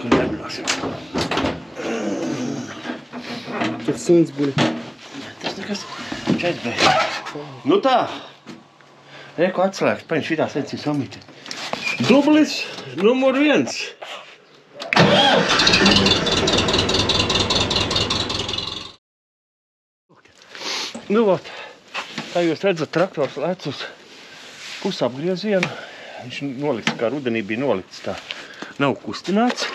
Tur nebrausim. Tur suns guļ. Tas nekas. Četbēs. Nu tā. Reku atslēgt. Paņem šitās vencīs omīti. Dublis numur 1. Nu, vot. Kā jūs redzat, traktors lēc uz pusapgriezienu. Viņš nolikts, kā rudenī bija nolikts tā. Nav kustināts.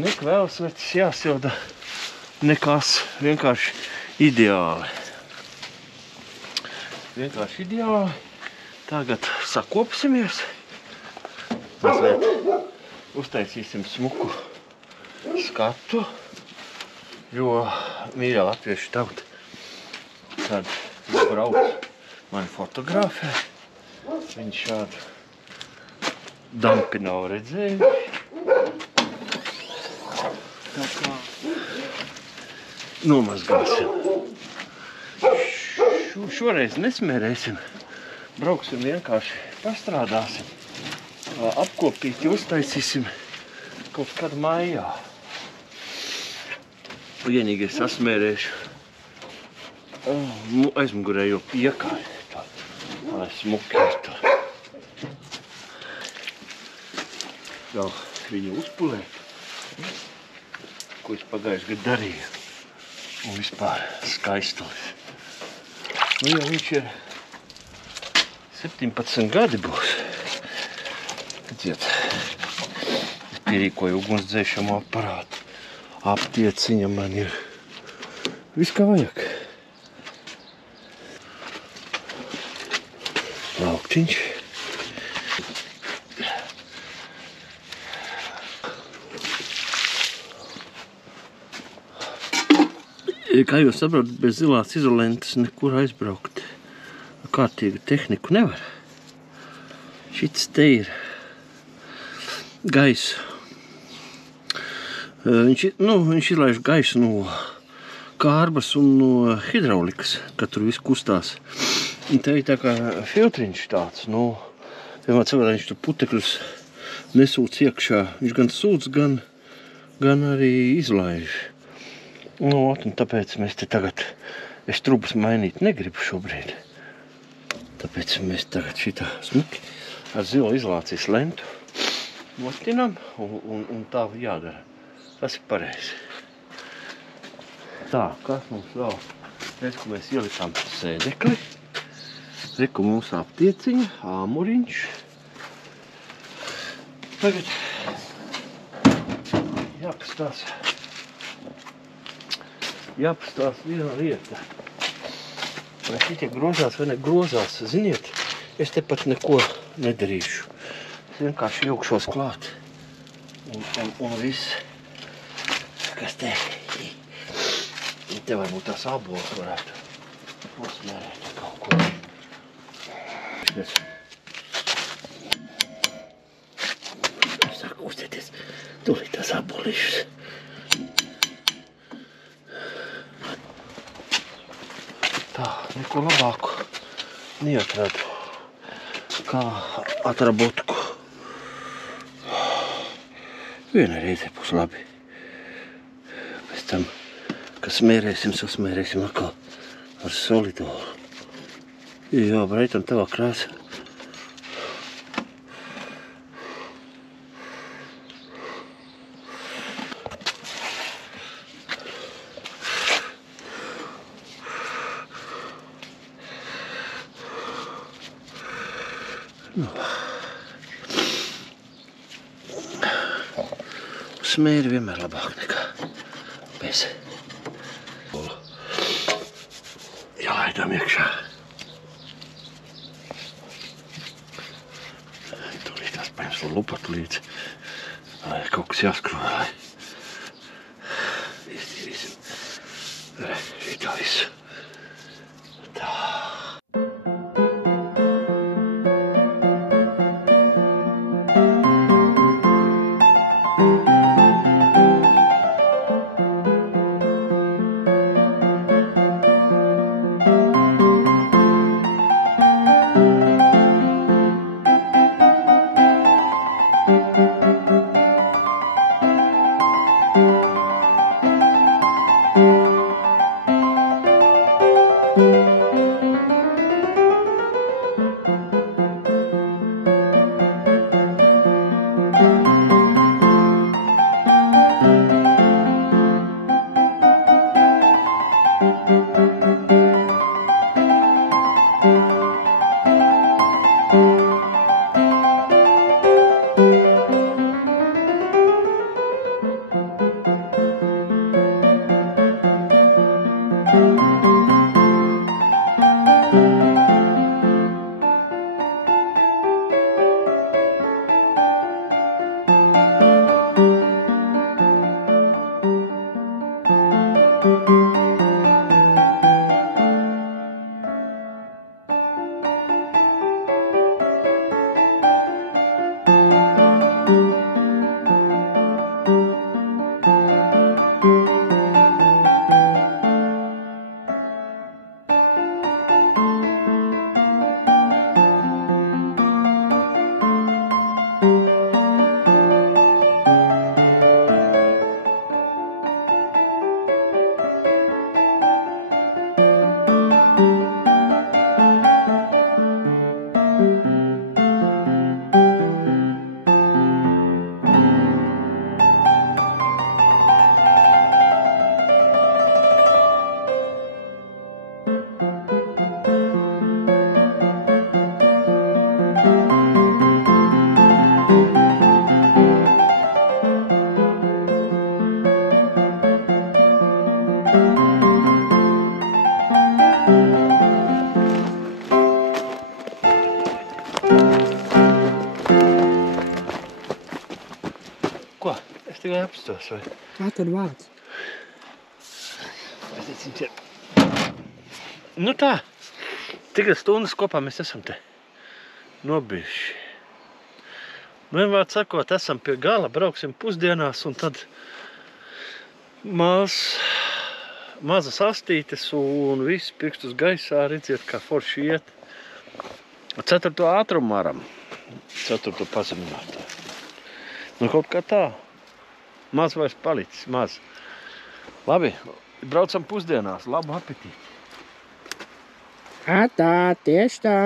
Nek vēlas vecis jāsilda. Nekas. Vienkārši ideāli. Vienkārši ideāli. Tagad sakopsimies. Mazliet uztaisīsim smuku skatu. Jo mīļā latviešu tauta. Kad brauc mani fotogrāfē, viņi šādu dampi nav redzējuši. Tā kā nomazgāsim. Šoreiz nesmērēsim, brauksim vienkārši pastrādāsim. Apkopīti uztaisīsim kaut kad maijā. Vienīgi es sasmērēšu aizmugurējo piekāju, lai smuki ir to. Vēl viņu uzpulēt, ko es pagājuši gadu darīju. Un vispār skaistulis. Nu, ja viņš ir 17 gadi būs. Redziet, es pierīkoju ugunsdzēšamo aparātu. Aptieciņa man ir. Viss kā vajag. Lauktiņš. Kā jūs saprotat, bez zilās izolentas nekur aizbraukt. Kārtīgu tehniku nevar. Šits te ir gaisu. Viņš izlaiž gaisu no kārbas un no hidraulikas, kad tur viss kustās. Un te ir tā kā filtriņš tāds, vienmēr cilvēk viņš tur putekļus nesūc iekšā. Viņš gan sūc, gan arī izlaiž. Un tāpēc mēs te tagad, es trubas mainīt negribu šobrīd. Tāpēc mēs tagad šitā smuki ar zilo izolācijas lentu notinam un tā jādara. Tas ir pareizi. Tā, kas mums vēl? Reiz, ko mēs ielikām sēdekli. Reku mums aptieciņa, āmuriņš. Tagad jāpastās viena lieta. Vai šitie grozās vai negrozās? Ziniet, es te pat neko nedarīšu. Es vienkārši jūkšos klāt. Un viss, kas te. Te varbūt tās abolas varētu posmērēt kaut ko. Sāk uztieties tūlīt tās abolīšas. Tā, neko labāku neatradu, kā atrabotku. Viena reize būs labi. Pēc tam, kad smērēsim, sasmērēsim atkal ar solidolu. Jā, Breitam, tavā krāsa. Smēri vienmēr labāk nekā bez. Jālaidām iekšā. Tūlīt tās paņems lupatu līdzi. Lai kaut kas jāskrūvē, lai iztīrīsim. Šitā visu. Tā. tikai apstos, vai? Tad vārds. Nu tā, tikai stundas kopā mēs esam te nobijuši. Vienmēr sakot, esam pie gala, brauksim pusdienās un tad mazas astītes un viss pirkstus gaisā, redziet, kā forši iet. 4. ātrumu varam, 4. pazeminātā. Nu kaut kā tā, maz vairs palicis, maz. Labi, braucam pusdienās, labu apetīti. Tā, tieši tā.